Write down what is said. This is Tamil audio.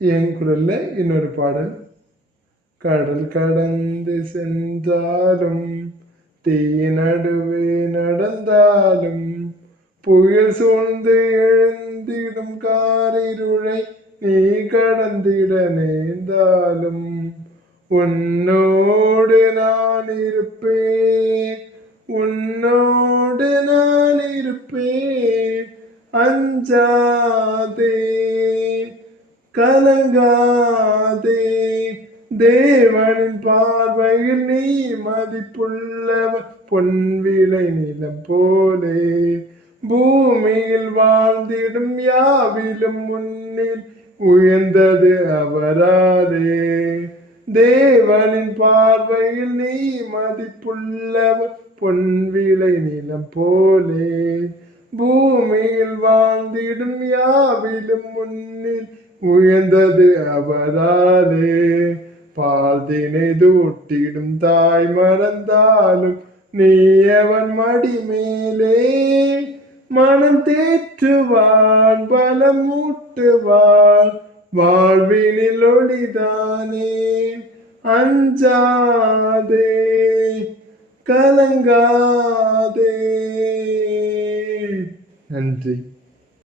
என் குரல்ல இன்னொரு பாடல். கடல் கடந்து சென்றாலும் தீ நடுவே நடந்தாலும் புயல் சூழ்ந்து எழுந்திடும் காரிருளை நீ கடந்திட நேர்ந்தாலும் உன்னோடு நான் இருப்பேன், உன்னோடு நான் இருப்பேன். அஞ்சாதே கலங்காதே, தேவனின் பார்வையில் நீ மதிப்புள்ளவன், பொன் விளை நிலம் போலே. பூமியில் வாழ்ந்திடும் யாவிலும் முன்னில் உயர்ந்தது அவராலே. தேவனின் பார்வையில் நீ மதிப்புள்ளவன், பொன் விளை நிலம் போலே. பூமியில் வாழ்ந்திடும் யாவிலும் முன்னில் உயர்ந்தது அவராலே. பால்தினை தூட்டிடும் தாய் மறந்தாலும் நீ அவன் மடி மேலே. மனம் தேற்றுவான், பலம் ஊட்டுவான், வாழ்வினில் ஒளிதானே. அஞ்சாதே கலங்காதே. நன்றி.